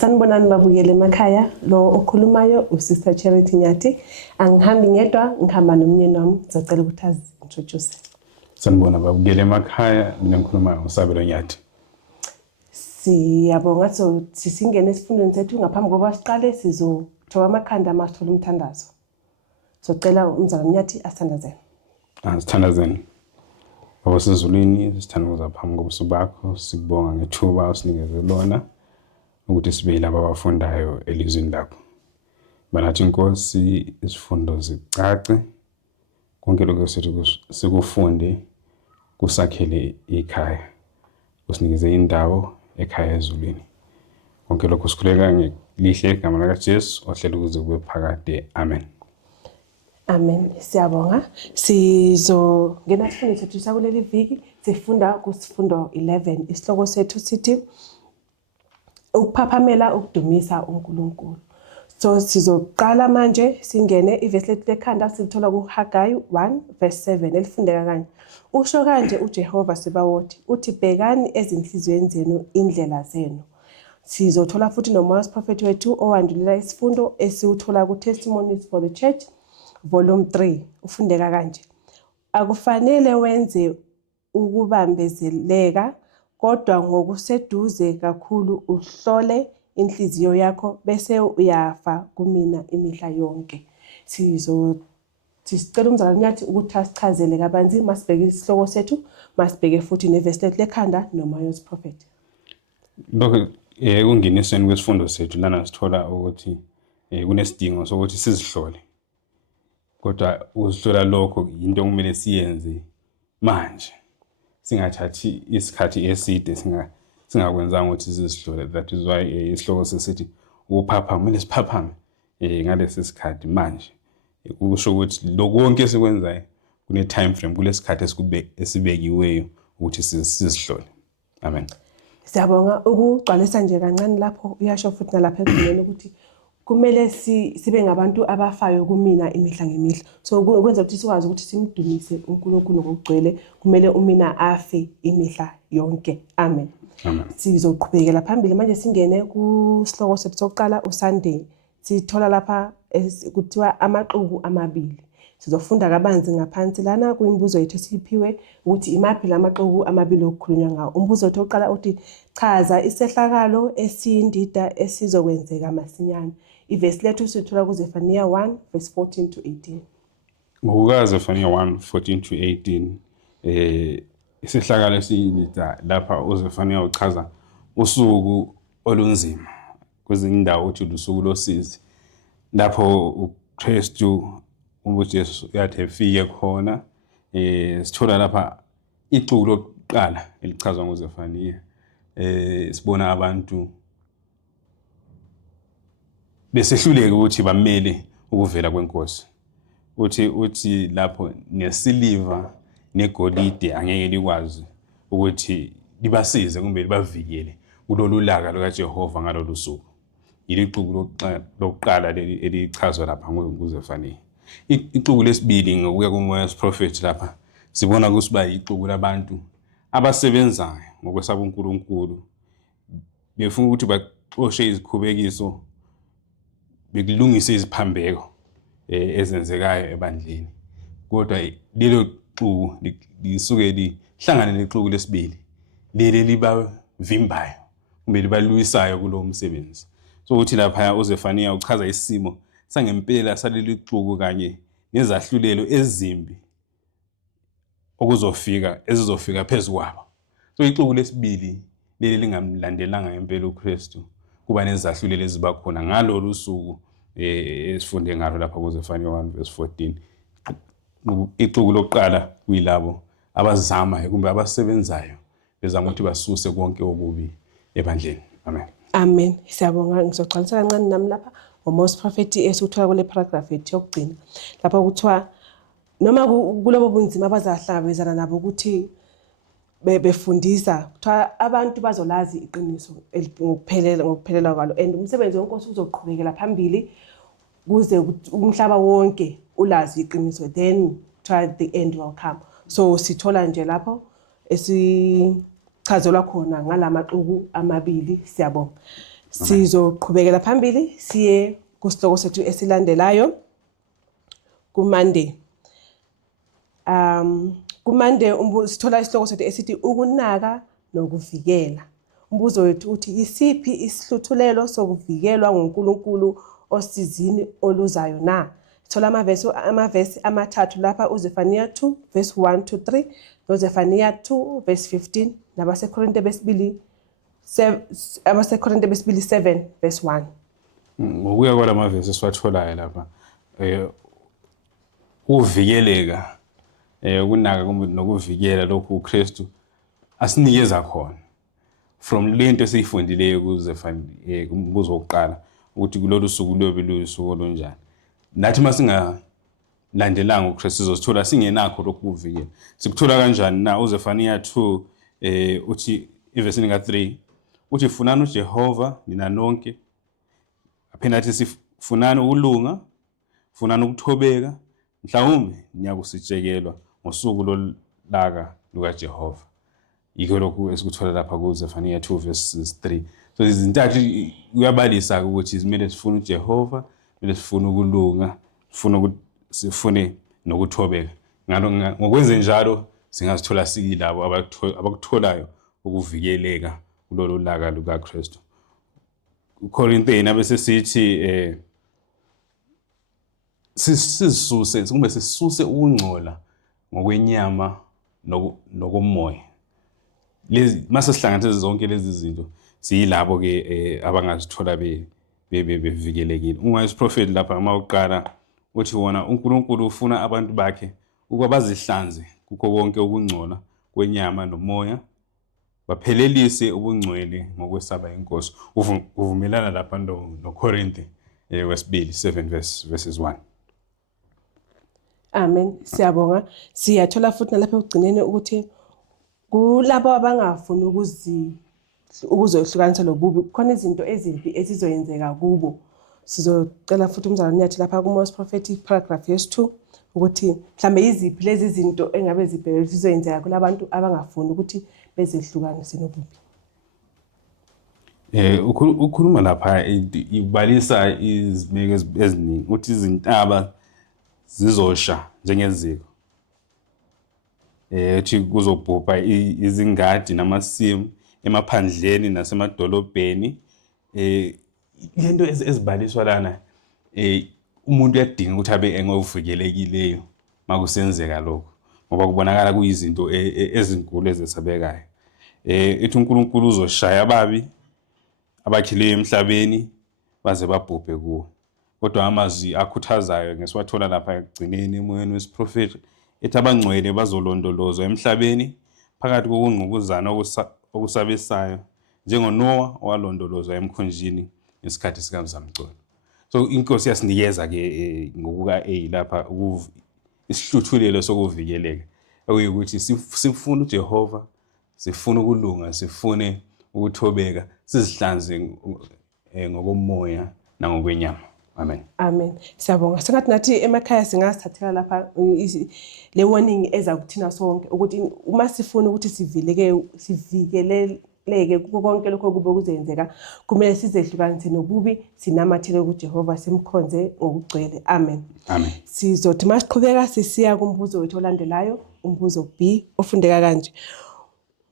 Sanibonani babukele emakhaya, lo okhulumayo uSister Charity Nyathi. Angihambi ngedwa, ngihamba nomnyeni wami. Ngizocela ukuthi azi-introduce. Sanibona babukele emakhaya, mina ngikhuluma uSabelo Nyathi. Siyabonga sisingene esifundweni sethu ngaphambi kokuba siqale sizothoba amakhanda masithola umthandazo. Socela umzala Nyathi asithandazeni. Sithandazeni. Baba sezulwini, sithandaza phambi kobuso bakho, sikubonga ngethuba osinikeze lona ukuthi sibe yilabo abafundayo elizweni lakho. Banathi Nkosi isifundo zicace, konke lokho sikufunde kusakhele ikhaya. Usinikeze indawo ekhaya ezulwini. Konke lokho sikhuleka ngelihle igama likaJesu ohlela ukuze kube phakade. Amen. Amen. Siyabonga. Sizongena esifundo sethu sakuleli viki, sifunda kusifundo 11. Isihloko sethu sithi ukuphaphamela ukudumisa uNkulunkulu. So sizoqala manje singene ivesi lethu lekhanda silithola kuHagayi 1:7 elifundeka kanje. Usho kanje uJehova Sebawothi, uthi bhekani ezinhliziyweni zenu indlela zenu. Sizothola futhi noMoses prophet wethu owandulela isifundo esiwuthola kuTestimonies for the Church volume 3 ufundeka kanje. Akufanele wenze ukubambezeleka kodwa ngokuseduze kakhulu uhlole inhliziyo yakho bese uyafa kumina imihla yonke. Sicela umzala Nyathi ukuthi asichazele kabanzi masibheke isihloko sethu, masibheke futhi nevesi lethu lekhanda noMoses prophet. Lokho kungenisweni kwesifundo sethu lana sithola ukuthi kunesidingo sokuthi sizihlole. Kodwa uzihlola lokho into okumele siyenze manje. Singathathi isikhathi eside singakwenzanga ukuthi sizihlole. That is why isihloko sesithi ukuphapha kumele siphaphame ngalesi sikhathi manje. Kusho ukuthi lokho konke esikwenzayo kune time frame kulesikhathi esibekiweyo ukuthi sizihlole. Amen. Siyabonga ukugcwalisa nje kancane lapho uyasho futhi nalapha ekugcineni ukuthi kumele sibe ngabantu abafayo kumina imihla ngemihla. So ukwenza ukuthi sikwazi ukuthi simdumise uNkulunkulu ngokugcwele, kumele umina afe imihla yonke. Amen. Amen. Sizoqhubekela phambili manje singene kusihloko sethu sokuqala uSunday. Sithola lapha kuthiwa amaxuku amabili. Sizofunda kabanzi ngaphansi lana kuyimbuzo yethu esiphiwe ukuthi imaphi lamaxuku amabili okukhulunywa ngawo. Umbuzo wethu oqala uthi chaza isehlakalo esiyindida esizokwenzeka masinyane. Ivesi lethu sithola kuZefaniya 1:14-18. NgokukaZefaniya 1:14-18 isehlakalo esiyindida lapha uZefaniya uchaza usuku olunzima. Kwezinye indawo uthi usuku losizi. Lapho uKristu uJesu yathi efike khona sithola lapha ixuku lokuqala elichazwa nguZefaniya. Sibona abantu besehluleka ukuthi bamele ukuvela kwenkosi. Uthi lapho nesiliva negolide angeke likwazi ukuthi libasize kumbe libavikele kulolu laka lukaJehova ngalolu suku. Ilixuku lokuqala elichazwa lapha nguZefaniya. Ixuku lesibili ngokuya kuMoses prophet lapha sibona kusiba ixuku labantu abasebenzayo ngokwesaba uNkulunkulu befuna ukuthi baxoshe izikhubekiso bekulungise iziphambeko ezenzekayo ebandleni. Kodwa lelo xuku lisuke lihlangane nexuku lesibili leli libavimbayo kumbe libaluyisayo kulo msebenzi. So uthi lapha uZefaniya uchaza isimo sangempela saleli xuku kanye nezahlulelo ezimbi ezizofika phezukwabo. So ixuku lesibili leli lingamlandelanga ngempela uKristu kuba nezahlulelo ezibakhona ngalolu suku esifunde ngalo lapha kuZefaniya 1:14. Ixuku lokuqala kuyilabo abazama kumbe abasebenzayo bezama ukuthi basuse konke okubi ebandleni. Amen. Amen. Siyabonga. Ngizogcwalisa kancane nami lapha ngoMoses prophet esuthola kule paragraph ethu yokugcina. Lapha kuthiwa noma kulobo bunzima abazahlangabezana nabo ukuthi befundisa kuthiwa abantu bazolazi iqiniso ngokuphelela kwalo and umsebenzi wonke uzoqhubekela phambili kuze umhlaba wonke ulazi iqiniso, then the end will come. So sithola nje lapho chazelwa khona ngalamaxuku amabili. Siyabonga. Sizoqhubekela phambili siye kusihloko sethu esilandelayo kuMonday. KuMonday sithola isihloko sethu esithi ukunaka nokuvikela. Umbuzo wethu uthi yisiphi isihluthulelo sokuvikelwa nguNkulunkulu osizini oluzayo na? Sithola amavesi amathathu lapha uZefaniya 2 verse 1 to 3 noZefaniya 2 verse 15 nabaseKorinte besibili 7 verse 1. Ngokuya kwalamavesi esiwatholayo lapha uvikeleka ukunaka nokuvikela lokhu uKristu asinikeza khona from lento esiyifundileyo kuZefaniya kumbuzo wokuqala ukuthi kulolu suku lobe lusuku olunjani. Nathi masingalandelanga uKristu sizothola singenakho lokhu kuvikela. Sikuthola kanjani na? uZefaniya 2 uthi ivesini ka3 uthi funani uJehova nina nonke. Aphinde athi sifunani ukulunga, funani ukuthobeka, mhlawumbe niyakusitshekelwa ngosuku lolaka lukaJehova. Yikho lokhu esikuthola lapha kuZefaniya 2 verses 3. So izintathu uyabalisa ukuthi kumele sifune uJehova, kumele sifune ukulunga, sifune nokuthobeka. Ngokwenze njalo singazithola siyilabo abakutholayo ukuvikeleka kulolu laka lukaKristu. uKorinthe abese sithi sisuse ukungcola ngokwenyama nokomoya. Mase sihlanganise zonke lezi zinto siyilabo ke abangazithola bevikelekile. Ungayisiprofeti lapha amawuqala uthi wona uNkulunkulu ufuna abantu bakhe ukuba bazihlanze kukho konke ukungcola kwenyama nomoya, baphelelise ubungcwele ngokwesaba inkosi. Uvumelana lapha noKorinthe wesibili 7 verses 1. Amen. Siyabonga. Siyathola futhi nalapha ekugcineni ukuthi kulabo abangafuni ukuzohlukanisa lobubi khona izinto ezimbi ezizoyenzeka kubo. Sizocela futhi umzalwane yathi lapha kuMose prophetic paragraph yes2 ukuthi mhlambe iziphi lezi zinto engabe zibhekwe zizoyenzeka kulabantu abangafuni ukuthi bezehlukanise nobubi. Ukhuluma lapha ibalisa izimeko eziningi ukuthi izintaba zizosha njengeziko. Ethi kuzobhubha izingadi namasimu emaphandleni nasemadolobheni. Lento ezibaliswa lana umuntu uyadinga ukuthi abe engovikelekileyo makusenzeka lokho ngoba kubonakala kuyizinto ezinkulu ezesabekayo. Ethi uNkulunkulu uzoshaya ababi abakhileyo emhlabeni baze babhubhe kuwo. Kodwa amazwi akhuthazayo ngesiwathola lapha ekugcineni emoyeni wesiprofeti ethi abangcwele bazolondolozwa emhlabeni phakathi kokungqubuzana okusabisayo njengoNoah owalondolozwa emkhunjini ngesikhathi sikaMzamcolo. So inkosi yasinikeza ke ngokuka lapha isihluthulelo sokuvikeleka ukuthi sifune uJehova, sifune ukulunga, sifune ukuthobeka, sizihlanze ngokomoya nangokwenyama. Amen. Amen. Siyabonga. Sengathi nathi emakhaya singasithathela lapha le warning eza kuthina sonke ukuthi uma sifuna ukuthi sivikeleleke konke lokho kube kuzenzeka kumele sizehlukanise nobubi sinamathele kuJehova simkhonze ngokugcwele. Amen. Amen. Sizothi masiqhubeka sisiya kumbuzo wethu olandelayo, umbuzo B ofundeka kanje.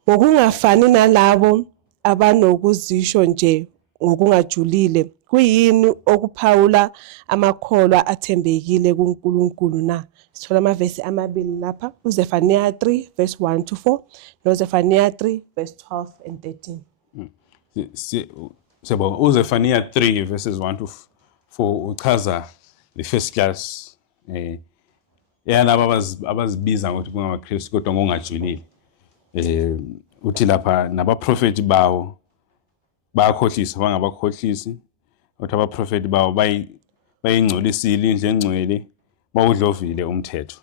Ngokungafani nalabo abanokuzisho nje ngokungajulile, kuyini okuphawula amakholwa athembekile kuNkulunkulu na? Sithola amavesi amabili lapha uZefaniya 3 verse 1 to 4 noZefaniya 3 verse 12 and 13. Sebo uZefaniya 3 verses 1 to 4 uchaza the first class yalabo abazibiza ukuthi kungabaKristu kodwa ngongajulile. Uthi lapha nabaprofeti bawo bayakhohlisa bangabakhohlisi, uthi abaprofeti bawo bayingcolisile indle engcwele, bawudlovile umthetho.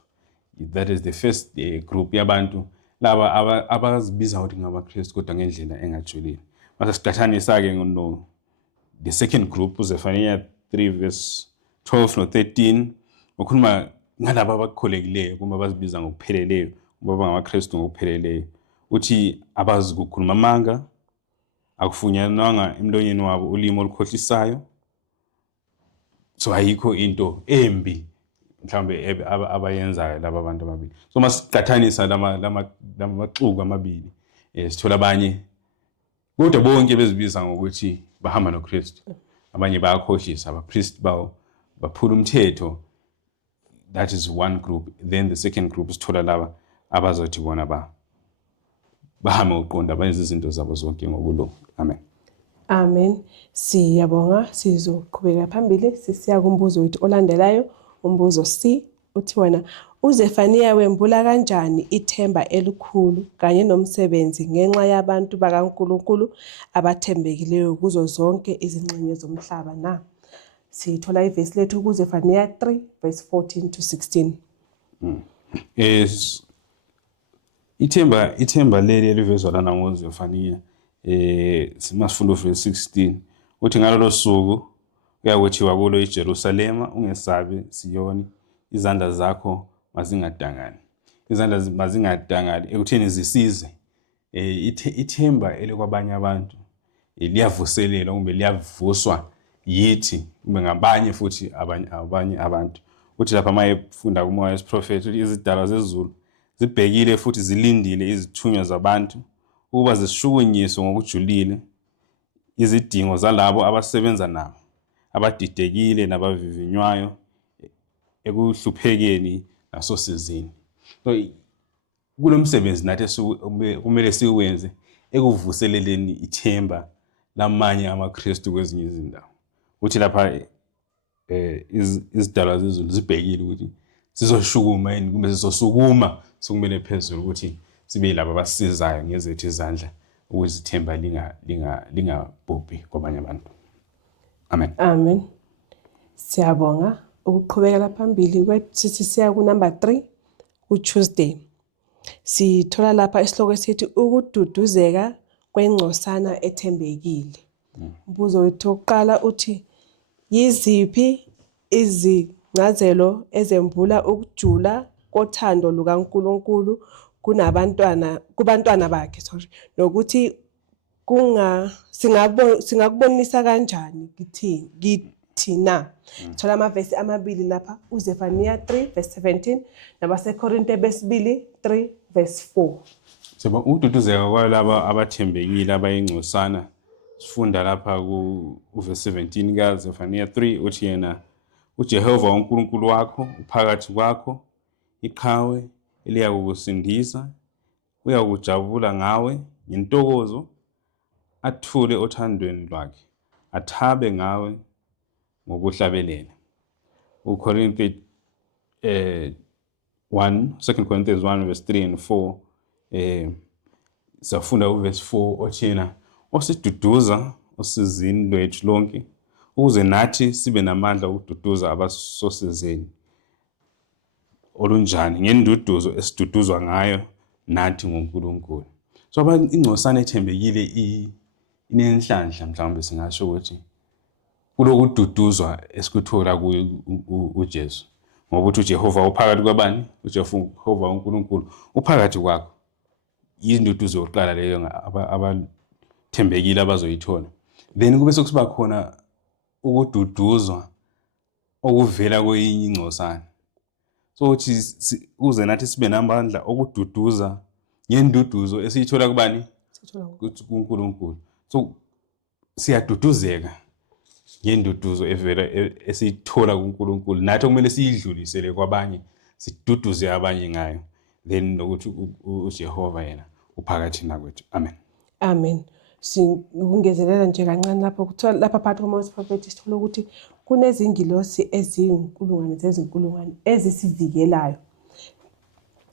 That is the first group yabantu laba abazibiza ukuthi ngabaKristu kodwa ngendlela engajulile. Mase siqhathanisa ke no the second group uZefaniya 3 verse 12 no 13 ukhuluma ngalabo abakholekileyo kuma bazibiza ngokupheleleyo, kuba ngabaKristu ngokupheleleyo. Uthi abazi ukukhuluma amanga, akufunyanwanga emlonyeni wabo ulimi olukhohlisayo. So ayikho into embi mhlawumbe abayenzayo laba bantu ababili. So masiqathanisa lamaxuku amabili sithola abanye kodwa bonke bezibiza ngokuthi bahamba noKristu. Abanye bayakhohlisa, abapriest bawo baphula umthetho. That is one group. Then the second group sithola laba abazothi bona bahamba uqonda benze izinto zabo zonke ngokulunga. Amen. Amen. Siyabonga, sizoqhubeka phambili sisiya kumbuzo wethu olandelayo. Umbuzo C uthi wena uZefaniya wembula kanjani ithemba elikhulu kanye nomsebenzi ngenxa yabantu bakaNkulunkulu abathembekileyo kuzo zonke izingxenye zomhlaba na? Sithola ivesi lethu kuZefaniya 3 verse 14 to 16. Ithemba leli elivezwa lana ngoZefaniya masifunda verse 16 uthi ngalolo suku uyakuthiwa kulo iJerusalema ungesabi Siyoni izandla zakho mazingadangani. Izandla mazingadangani ekutheni zisize. Ithemba elikwabanye abantu liyavuselelwa kumbe liyavuswa yithi kumbe ngabanye futhi abanye abantu. Uthi lapha mayefunda kumoya wesiprofeti uthi izidalwa zezulu zibhekile futhi zilindile izithunywa zabantu ukuba zishukunyiswe ngokujulile izidingo zalabo abasebenza nabo abadidekile nabavivinywayo ekuhluphekeni nasosizini. So kulomsebenzi nathi kumele siwenze ekuvuseleleni ithemba lamanye amaKristu kwezinye izindawo. Uthi lapha izidalwa zezulu zibhekile ukuthi sizoshukuma yini kumbe sizosukuma sikumele phezulu ukuthi sibe laba abasizayo ngezethu izandla ukuze ithemba lingabhubhi kwabanye abantu. Amen. Amen. Siyabonga ukuqhubekela phambili kwethu sisiya ku number 3 uTuesday. Sithola lapha isihloko esithi ukududuzeka kwengcosana ethembekile. Umbuzo wethu oqala uthi yiziphi izincazelo ezembula ukujula kothando lukaNkulunkulu kubantwana bakhe nokuthi singakubonisa kanjani kithina. Thola amavesi amabili lapha uZefaniya 3 verse 17 nabaseKorinte besibili 3 verse 4. Seba ukududuzeka kwalabo abathembekile abayingcosana sifunda lapha verse 17 kaZefaniya 3 uthi yena uJehova uNkulunkulu wakho uphakathi kwakho iqhawe eliyakukusindisa uyakujabula ngawe ngentokozo athule othandweni lwakhe athabe ngawe ngokuhlabelela. uKorinte 2 Corinthians 1 verse 3 and 4 safunda uverse 4 othi yena osiduduza osizini lwethu lonke ukuze nathi sibe namandla okududuza abasosizeni olunjani ngenduduzo esiduduzwa ngayo nathi ngoNkulunkulu. So ingcosana ethembekile inenhlanhla mhlawumbe singasho ukuthi kulokududuzwa esikuthola kuye uJesu ngoba uthi uJehova uphakathi kwabani uJehova uNkulunkulu uphakathi kwakho. Induduzo yokuqala leyo abathembekile abazoyithola. Then kube sokuba khona ukududuzwa okuvela kwenye ingcosana. So uthi uze nathi sibe namandla okududuza ngenduduzo esiyithola kubani kuNkulunkulu. So siyaduduzeka ngenduduzo evela esiyithola kuNkulunkulu nathi kumele siyidlulisele kwabanye siduduze abanye ngayo. Then nokuthi uJehova yena uphakathi nakwethu. Amen. Amen. Singezelela nje kancane lapho kuthiwa lapha phakathi koMoses prophet sithola ukuthi kunezingilosi ezinkulungwane zezinkulungwane ezisivikelayo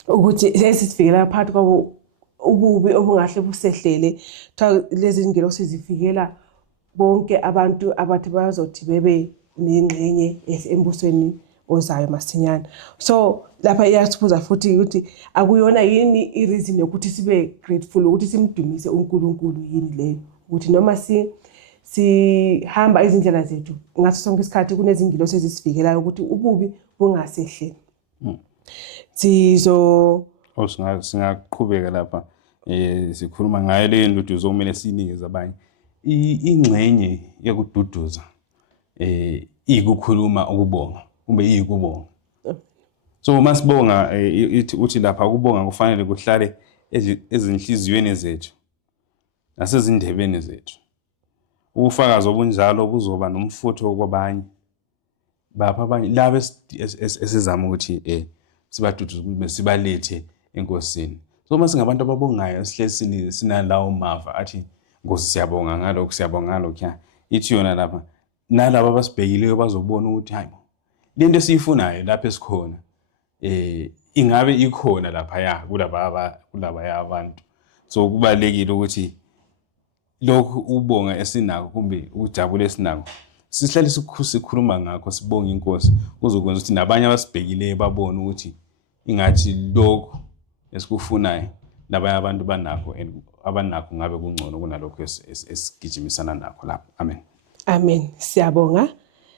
ukuthi esisivikela phakathi kwabo ububi obungahle busehlele. Lezi zingilosi zivikela bonke abantu abathi bazothi bebe nengxenye embusweni ozayo masinyana. So lapha iyasibuza futhi ukuthi akuyona yini ireason yokuthi sibe grateful ukuthi simdumise uNkulunkulu yini leyo ukuthi noma sihamba izindlela zethu ngaso sonke isikhathi kunezingilosi ezisivikelayo ukuthi ububi bungasehle. Singaqhubeka lapha sikhuluma ngayo le nduduzo okumele sinikeze abanye. ingxenye yokududuza ikukhuluma ukubonga kumbe ikubonga. So uma sibonga uthi lapha ukubonga kufanele kuhlale ezinhliziyweni zethu nasezindebeni zethu. Ubufakazi obunjalo buzoba nomfutho kwabanye. Bapha abanye laba esizama ukuthi sibaduduze kumbe sibalethe enkosini. So uma singabantu ababongayo esihlezi sinalawo mava athi Nkosi siyabonga ngalokho siyabonga ngalokho ithi yona lapha nalabo abasibhekileyo bazobona ukuthi hayi lento esiyifunayo lapha esikhona ingabe ikhona lapha kulaba abantu. So kubalekile ukuthi lokhu ubonga esinako kumbe ukujabula esinako sihlale sikhuluma ngakho sibonga inkosi uzokwenza ukuthi nabanye abasibhekileyo babone ukuthi ingathi lokho esikufunayo labanye abantu banakho abanakho ngabe kungcono kunalokho esigijimisana nakho lapho. Amen. Amen. Siyabonga.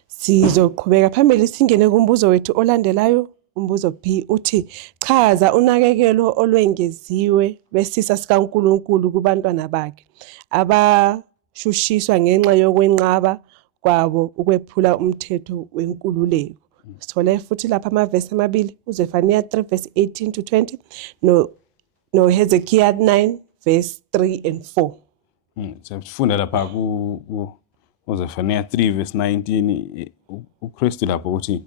Sizoqhubeka phambili singene kumbuzo wethu olandelayo. Umbuzo B uthi chaza unakekelo olwengeziwe besisa sikaNkulunkulu kubantwana bakhe abashushiswa ngenxa yokwenqaba kwabo ukwephula umthetho wenkululeko. Sithola futhi lapha amavesi amabili uZefaniya 3 verse 18 to 20 no Hezekiah 9 verse 3 and 4. Sifunda lapha uZefaniya 3 verse 19 uKristu lapho uthi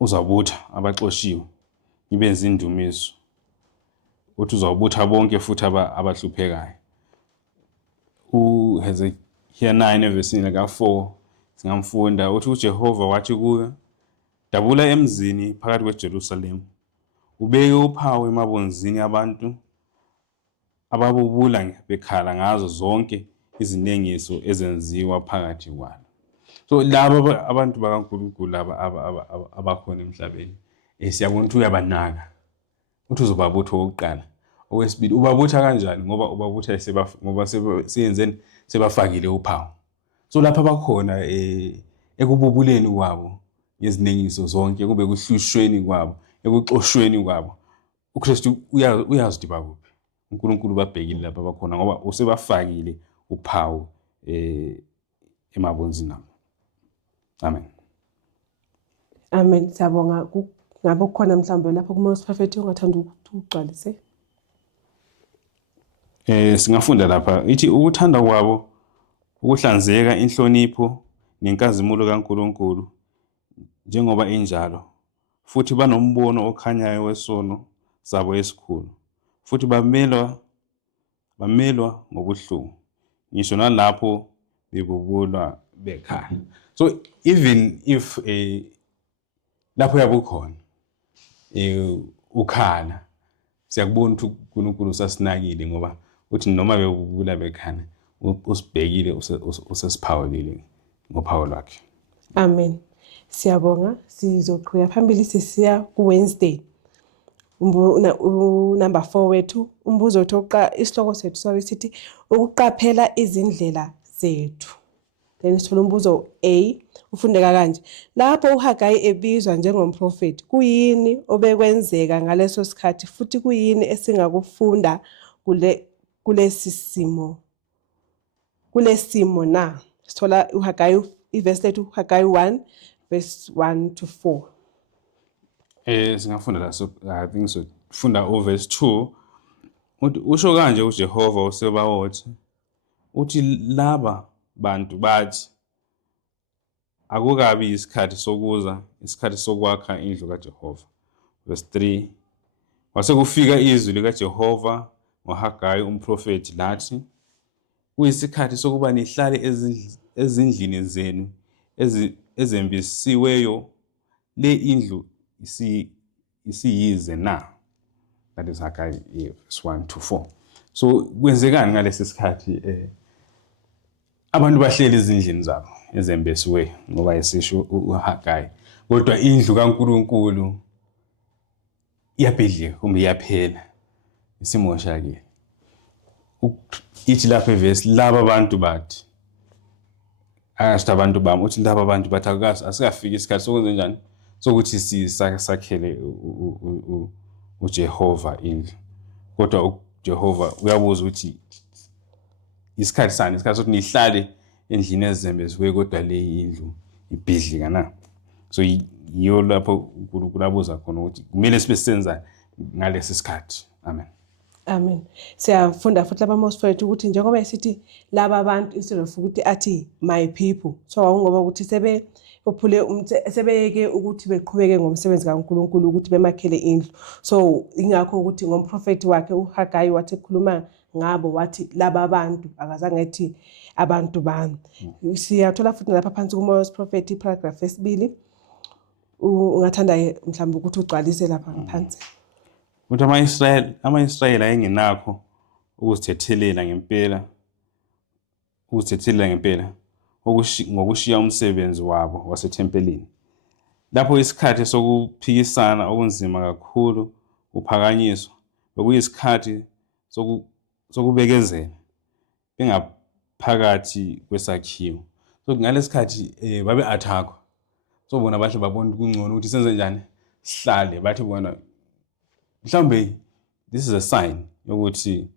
uzabutha abaxoshiwe ibenza indumiso. Uthi uzabutha bonke futhi abahluphekayo. uHezekiah 9 verse ka4 singamfunda uthi uJehova wathi kuye dabula emzini phakathi kweJerusalem ubeke uphawu emabonzini abantu ababubula bekhala ngazo zonke izinengiso ezenziwa phakathi kwalo. So laba abantu bakaNkulunkulu abakhona emhlabeni siyabona ukuthi uyabanaka uthi uzobabutha okokuqala. Okwesibili ubabutha kanjani ngoba ubabutha ngoba siyenzeni sebafakile uphawu. So lapha bakhona ekububuleni kwabo ngezinengiso zonke kube kuhlushweni kwabo ekuxoshweni kwabo uKristu uyazidiba kuphi. uNkulunkulu babhekile lapha bakhona ngoba usebafakile uphawu emabonzini abo. Amen. Amen. Siyabonga. Ngabe kukhona mhlawumbe lapho kuMose Prophet ongathanda ukuthi ugcwalise? Singafunda lapha ithi ukuthanda kwabo ukuhlanzeka inhlonipho nenkazimulo kaNkulunkulu njengoba injalo futhi banombono okhanyayo wesono sabo esikhulu futhi bamelwa ngobuhlungu ngisho nalapho bebubulwa bekhala. So even if lapho yabukhona ukhala siyakubona ukuthi uNkulunkulu usasinakile ngoba uthi noma bebubula bekhala usibhekile usesiphawulile ngophawu lwakhe. Amen. Siyabonga. Sizoqhubeka phambili sisiya kuWednesday. Number 4 wethu umbuzo wethu isihloko sethu sithi ukuqaphela izindlela zethu. Then sithola umbuzo A ufundeka kanje. Lapho uHagayi ebizwa njengomprofeti kuyini obekwenzeka ngaleso sikhathi futhi kuyini esingakufunda kulesimo na? Sithola uHagayi iverse lethu uHagayi 1 verse 1 to 4. Singafunda la so I think so funda verse 2 usho kanje uJehova uSebawothi uthi laba bantu bathi akukabi isikhathi sokuza isikhathi sokwakha indlu kaJehova. Verse 3 wase kufika izwi likaJehova ngoHagayi umprofeti lathi kuyisikhathi sokuba nihlale ezindlini zenu ezembisiweyo le indlu isiyize na. That is Haggai verse 1 to 4. So kwenzekani ngalesi sikhathi abantu bahleli ezindlini zabo ezembesiwe ngoba esisho uHaggai kodwa indlu kaNkulunkulu iyabhidlika kumbe iyaphela isimoshakile. Ithi lapha verse laba abantu bathi asitha abantu bami uthi laba abantu bathi asikafiki isikhathi sokwenza njani sokuthi sisakhele uJehova indlu kodwa uJehova uyabuza ukuthi isikhathi sani isikhathi sokuthi nihlale endlini ezizembesiweyo kodwa le indlu ibhidlika na. So yiyo lapho uNkulunkulu abuza khona ukuthi kumele sibe senza ngalesi sikhathi. Amen. Amen. Siyafunda futhi lapha mosifowethu ukuthi njengoba esithi laba abantu instead of ukuthi athi my people. So ngoba ukuthi sebeyeke ukuthi beqhubeke ngomsebenzi kaNkulunkulu ukuthi bemakhele indlu. So ingakho ukuthi ngomprofeti wakhe uHagayi wathi ekhuluma ngabo wathi laba abantu akazange ethi abantu bami. Siyathola futhi lapha phansi kuMoses Prophet paragraph yesibili. Ungathanda mhlawumbe ukuthi ugcwalise lapha ngaphansi. Ukuthi ama-Israyeli ayengenakho ukuzithethelela ngempela ngokushiya umsebenzi wabo wasethempelini. Lapho isikhathi sokuphikisana okunzima kakhulu uphakanyiswa, bekuyisikhathi sokubekezela bengaphakathi kwesakhiwo. So ngalesikhathi babe-attackwa. So bona bahle babona kungcono ukuthi senze njani sihlale bathi bona mhlambe this is a sign yokuthi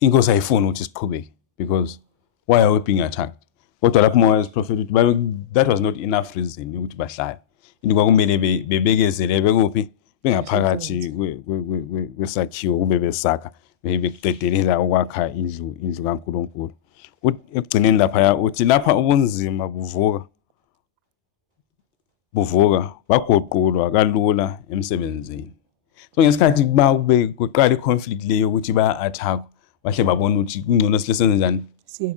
inkosi ayifuni ukuthi siqhubeke because why are we being attacked. Kodwa lapho Moses prophet that was not enough reason ukuthi bahlale. Into kwakumele bebekezele bekuphi bengaphakathi kwesakhiwo kube besakha beqedelela ukwakha indlu kaNkulunkulu. Ekugcineni lapha uthi lapha ubunzima buvuka bagoqulwa kalula emsebenzini. So ngesikhathi kuqala iconflict leyo ukuthi baya-attack bahle babona ukuthi kungcono silesenze njani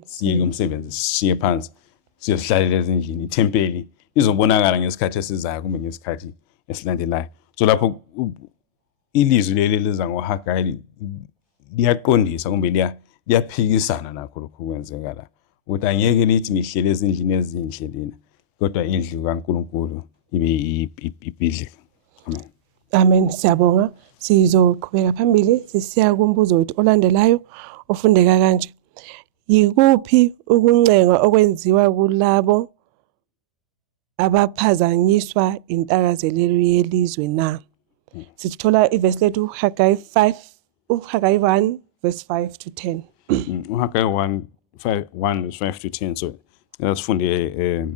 siyeke umsebenzi sishiye phansi siyosihlalela ezindlini ithempeli izobonakala ngesikhathi esizayo kumbe ngesikhathi esilandelayo. So lapho ilizwi leli liza ngoHagayi liyaqondisa kumbe liyaphikisana nakho lokho kwenzeka la ukuthi angeke nithi nihlele ezindlini ezinhle lena kodwa indlu kaNkulunkulu ibe ibhidlika. Amen. Amen. Siyabonga. Sizoqhubeka phambili sisiya kumbuzo wethu olandelayo ofundeka kanje. Yikuphi ukuncengwa okwenziwa kulabo abaphazanyiswa intakazelelo yelizwe na? Sithola iverse lethu Hagayi 1 verse 5 to 10. uHagayi 1 verse 5 to 10. So sifunde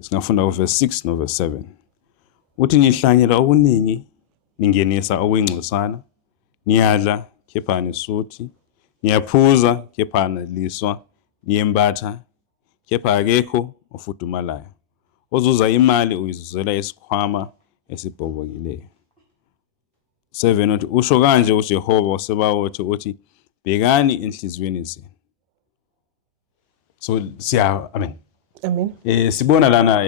singafunda uverse 6 no verse 7. Uthi nihlanyela okuningi ningenisa okuyingcosana, niyadla kepha nisuthi, niyaphuza kepha liswa, niyembatha kepha akekho ofudumalayo. Ozuza imali uyizuzela isikhwama esibhobokileyo. 7 uthi usho kanje uJehova wasebawothi uthi bhekani enhliziyweni zenu. So amen. Amen. Sibona lana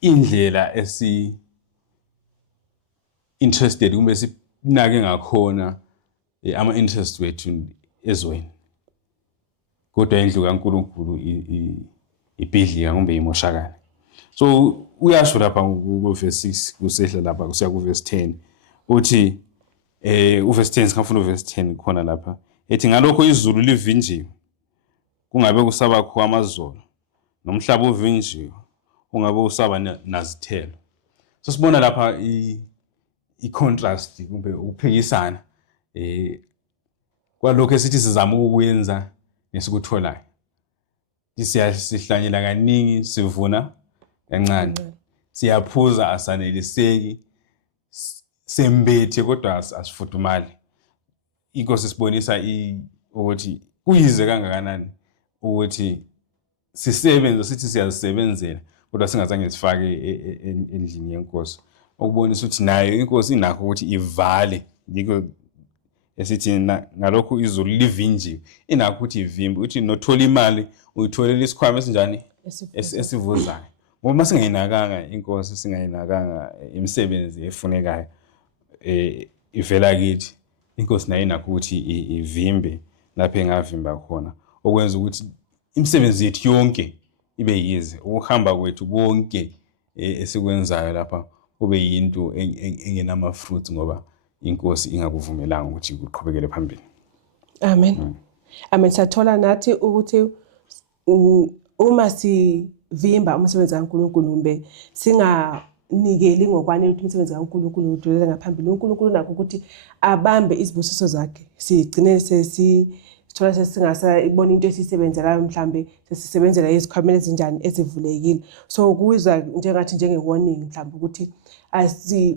indlela interested kumbe sinake ngakhona ama-interest wethu ezweni. Kodwa indlu kaNkulunkulu ibhidlika kumbe imoshakala. So uyasho lapha kuverse 6 kusehla lapha kusiya kuverse 10 uthi uverse 10 singafuna uverse 10 khona lapha ethi ngalokho izulu livinjiwe kungabe kusaba kho amazolo nomhlaba uvinjiwe ungabe usaba nazithelo. So sibona lapha i-contrast kumbe ukuphikisana kwalokho esithi sizama ukukwenza nesikutholayo. Sihlanyela kaningi sivuna kancane. Siyaphuza asaneliseki sembethe kodwa asifudumali. Inkosi sibonisa ukuthi kuyize kangakanani ukuthi sisebenze sithi siyazisebenzela kodwa singazange sifake endlini yenkosi. Okubonisa ukuthi nayo inkosi inakho ukuthi ivale ngiko esithi ngalokho izulu livinjiwe inakho ukuthi ivimbe uthi nothola imali uyitholela isikhwama esinjani esivuzayo. Ngoba singayinakanga inkosi singayinakanga imisebenzi efunekayo ivela kithi inkosi nayo inakho ukuthi ivimbe lapho engavimba khona okwenza ukuthi imisebenzi yethu yonke ibe yize ukuhamba kwethu konke esikwenzayo lapha kube yinto engenama fruits ngoba inkosi ingakuvumelanga ukuthi kuqhubekele phambili. Amen. Amen. Sathola nathi ukuthi uma sivimba umsebenzi kaNkulunkulu mbe singanikeli ngokwanele ukuthi umsebenzi kaNkulunkulu udlulela ngaphambili. uNkulunkulu nakho ukuthi abambe izibusiso zakhe. Sigcine sithola sesingasayibona into esiyisebenzelayo mhlambe sesisebenzela izikhwameni ezinjani ezivulekile. So kuza njengathi njenge-warning mhlambe ukuthi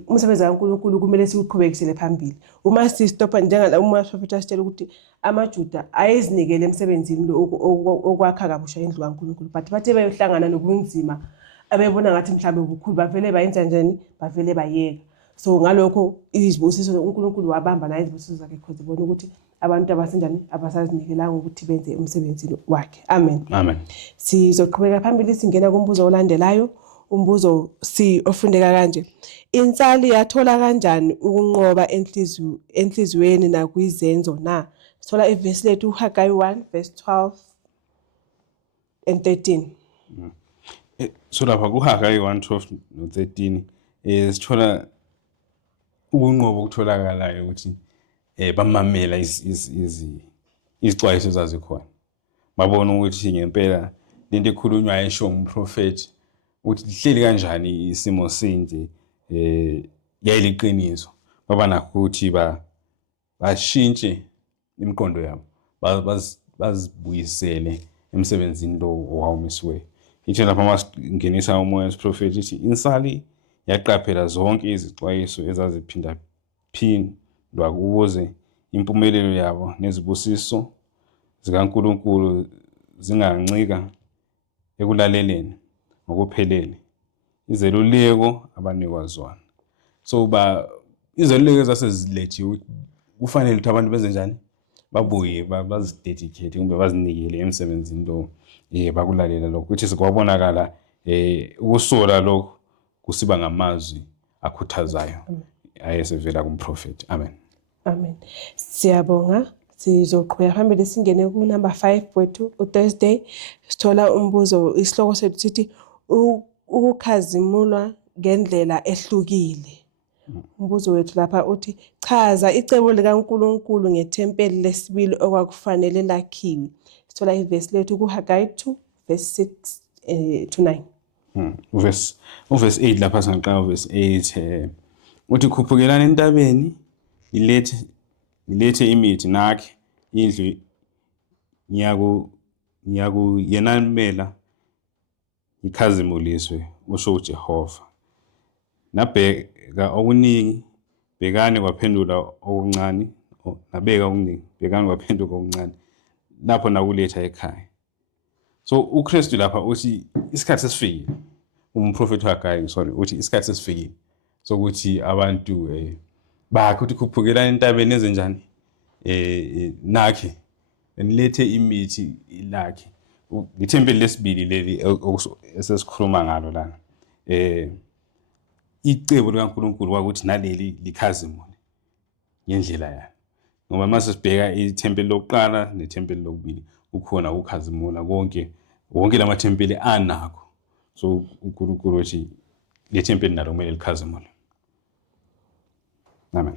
umsebenzi kaNkulunkulu kumele siwuqhubekisele phambili. Uma sistopa njengala uMosprofeti asitshela ukuthi amaJuda ayezinikele emsebenzini okwakha kabusha indlu kaNkulunkulu, but bathe bayohlangana nobunzima abebona ngathi mhlambe ubukhulu bavele bayenza njani, bavele bayeka. So ngalokho izibusiso uNkulunkulu wabamba naye izibusiso zakhe because ibona ukuthi abantu abasenjani abasazinikelanga ukuthi benze umsebenzi wakhe. Amen. Amen. Sizoqhubeka phambili singena kumbuzo olandelayo. Umbuzo ofundeka kanje: insali yathola kanjani ukunqoba enhlizweni nakwizenzo na? Sithola ivesi lethu uHagayi 1 verse 12 and 13. So lapha kuHagayi 1:12 no-13 sithola ukunqoba okutholakalayo ukuthi bamamela izixwayiso zazikhona. Babona ukuthi ngempela lento ekhulunywayo esho umprofeti ukuthi lihleli kanjani isimo sinje yayiliqiniso. Baba nakho ukuthi bashintshe imiqondo yabo, bazibuyisele emsebenzini lo owawumisiwe. Ithi lapha masingenisa umoya wesiprofeti ithi insali yaqaphela zonke izixwayiso ezaziphindaphindwa ukuze impumelelo yabo nezibusiso zikaNkulunkulu zingancika ekulaleleni ngokuphelele izeluleko abanikwa zona. So izeluleko zasezilethiwe kufanele ukuthi abantu benze njani? Babuye bazidedicate kumbe bazinikele emsebenzini lo bakulalela lokho. Kuthi sikwabonakala ukusola lokho kusiba ngamazwi akhuthazayo ayesevela kumprofeti. Amen. Amen. Siyabonga. Sizoqhubeka phambili singene ku number 5 wethu uThursday. Sithola umbuzo, isihloko sethu sithi ukukhazimulwa ngendlela ehlukile. Umbuzo wethu lapha uthi chaza icebo likaNkulunkulu ngethempeli lesibili okwakufanele lakhiwe. Sithola ivesi lethu kuHagayi 2 verse 6 to 9. Verse 8 lapha sanqaba verse 8 uthi khuphukelani entabeni ilethe imithi nakhe indlu ngiyakuyenamela ikhazimuliswe usho uJehova. Nabheka okuningi bekani kwaphendula okuncane, nabeka okuningi bekani kwaphenduka okuncane lapho nakuletha ekhaya. So uKristu lapha uthi isikhathi sesifikile. Umprofeti uHagayi uthi isikhathi sesifikile sokuthi abantu bakhe ukuthi khuphukelani entabeni ezenjani nakhe nilethe imithi lakhe. Ithempeli lesibili leli esesikhuluma ngalo lana. Icebo likaNkulunkulu kwakuthi naleli likhazimule ngendlela yayo. Ngoba mase sibheka ithempeli lokuqala nethempeli lokubili kukhona ukukhazimula wonke lamathempeli anakho. So uNkulunkulu uthi lethempeli nalo kumele likhazimule. Amen.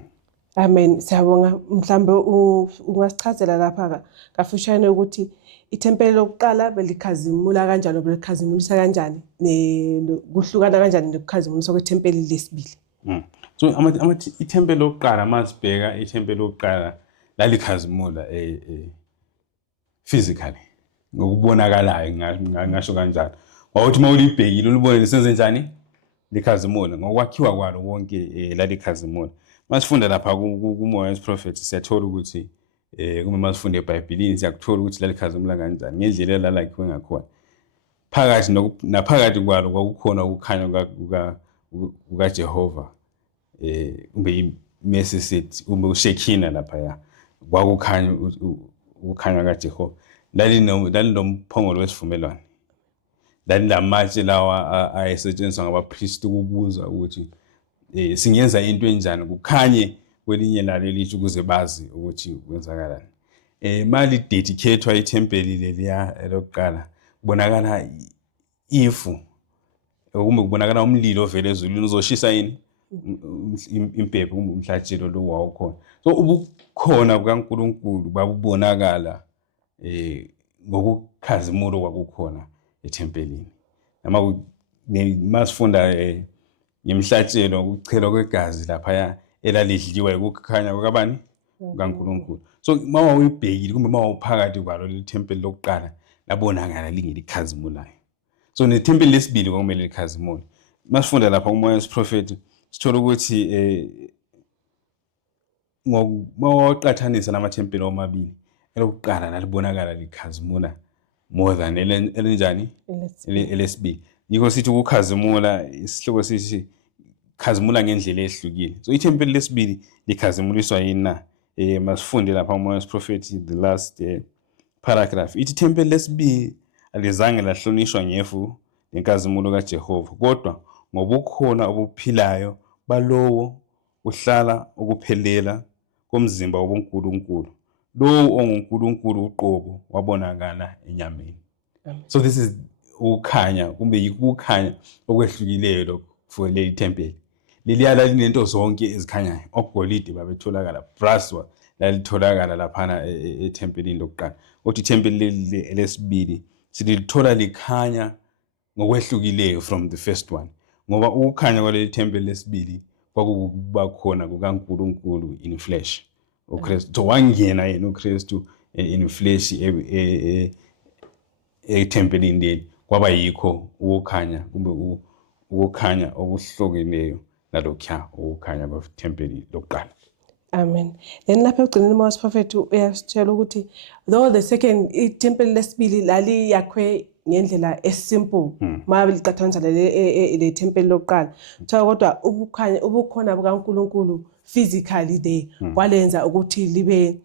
Amen. Siyabonga. Mhlambe ungasichazela lapha kafushane ukuthi ithempeli lokuqala belikhazimula kanjani, belikhazimulisa kanjani, kuhlukana kanjani nokukhazimuliswa kwethempeli lesibili. So ithempeli lokuqala masibheka ithempeli lokuqala lalikhazimula physically ngokubonakalayo ngasho kanjalo. Wawuthi mawulibhekile ulibone lisenze njani? Likhazimula. Ngokwakhiwa kwalo wonke lalikhazimula. Masifunda lapha kumoya wesiprofeti siyathola ukuthi kuma masifunda eBhayibhelini siyakuthola ukuthi lalikhazimula kanjani ngendlela lalakhiwe ngakhona. Phakathi naphakathi kwalo kwakukhona ukukhanya kukaJehova kumbe iMercy seat kumbe uShekinah lapha ya kwakukhanya ukukhanya kaJehova. Lalinomphongolo wesivumelwano. Lamatshe lawa ayesetshenziswa ngabapriest ukubuza ukuthi singenza into enjani kukhanye kwelinye lalo elithi ukuze bazi ukuthi kwenzakalani. Mali dedicatewa ithempeli leliya lokuqala kubonakala ifu kumbe kubonakala umlilo ovela ezulwini uzoshisa yini impepho kumbe umhlatshelo lo wawukhona. So ubukhona bukaNkulunkulu babubonakala ngokukhazimula kwakukhona ethempelini. Masifunda ngemhlatshelo ukuchelwa kwegazi lapha elalidliwa ukukhanya kwabani kaNkulunkulu. So mawuyibhekile kumbe mawuphakathi kwalo lethempeli lokuqala labonakala lingelikhazimulayo. So nethempeli lesibili kwakumele likhazimule. Masifunda lapha kumoya wesiprofeti sithola ukuthi mawaqathanisa lamathempeli omabili elokuqala lalibonakala likhazimula more than elenjani elesibili. Yikho sithi ukukhazimula isihloko sithi khazimula ngendlela ehlukile. So ithempeli lesibili likhazimuliswa yini na? Masifunde lapha kumoya wesiprofeti the last paragraph. Ithi ithempeli lesibili alizange lahlonishwa ngefu lenkazimulo kaJehova, kodwa ngobukhona obuphilayo balowo uhlala ukuphelela komzimba wobuNkulunkulu. Lowo onguNkulunkulu uqobo wabonakala enyameni. So this is ukukhanya kumbe yikukhanya okwehlukileyo lokho for leli thempeli. Leliyala linento zonke ezikhanyayo. Ogolide babetholakala, brass lalitholakala laphana ethempelini lokuqala. Othi ithempeli lesibili silithola likhanya ngokwehlukileyo from the first one. Ngoba ukukhanya kwaleli thempeli lesibili kwakuba khona kukaNkulunkulu in flesh. uKristu. So wangena yena uKristu in flesh ethempelini leli kwaba yikho ukukhanya kumbe ukukhanya okuhlokileyo nalokho ukukhanya kwethempeli lokuqala. Amen. Then lapha ugcineni moya wesiprofeti uyasitshela ukuthi though the second ithempeli lesibili lali yakhwe ngendlela esimple maliqathaniswa le thempeli lokuqala kuthiwa kodwa ubukhona bukaNkulunkulu physically there kwalenza ukuthi libe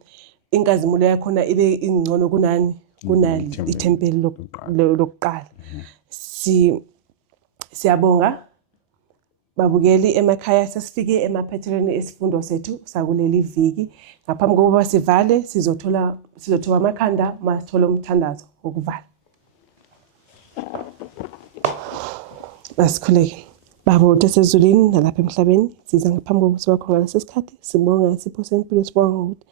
inkazimulo yakhona ibe ingcono kunali ithempeli lokuqala. Siyabonga babukeli emakhaya, sesifike emaphethelweni esifundo sethu sakuleli viki. Ngaphambi kokuba sivale sizothoba amakhanda masithola umthandazo wokuvala. Asikhuleke. Baba wethu esezulwini nalapha emhlabeni, siza ngaphambi kokuthi wakho ngalesi sikhathi, sibonga isipho sempilo, sibonga ukuthi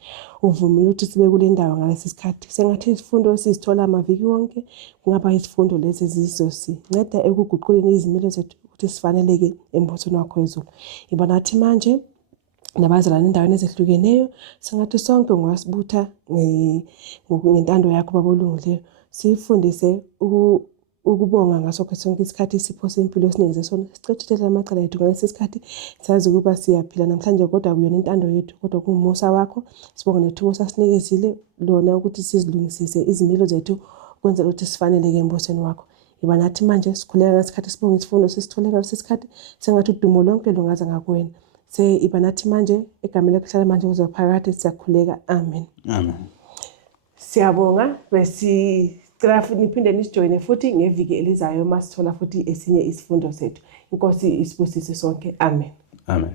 uvumile ukuthi sibe kule ndawo ngalesi sikhathi. Sengathi isifundo sizithola amaviki wonke, kungaba isifundo lezi zizosinceda ekuguquleni izimilo zethu ukuthi sifaneleke embusweni wakho wezulu. Iba nathi manje nabazalwane endaweni ezehlukeneyo, sengathi sonke ungasibutha ngentando yakho Baba olungileyo. Sifundise ukubonga ngaso sonke isikhathi isipho sempilo esinikeze sona. Sicethele amacala ethu ngalesi sikhathi, sazi ukuba siyaphila namhlanje kodwa kuyona intando yethu, kodwa kungumusa wakho. Sibonga nethuba osasinikezile lona ukuthi sizilungisise izimilo zethu ukwenzela ukuthi sifaneleke embusweni wakho. Iba nathi manje sikhulela ngesikhathi sibonga isifundo sisithole ngalesi sikhathi, sengathi udumo lonke lungaza ngakuwena. Iba nathi manje egameni lekuhlala manje kuze phakade, siyakhuleka. Amen. Amen. Siyabonga besicela futhi niphinde nisijoyine futhi ngeviki elizayo masithola futhi esinye isifundo sethu. Inkosi isibusise sonke. Amen. Amen.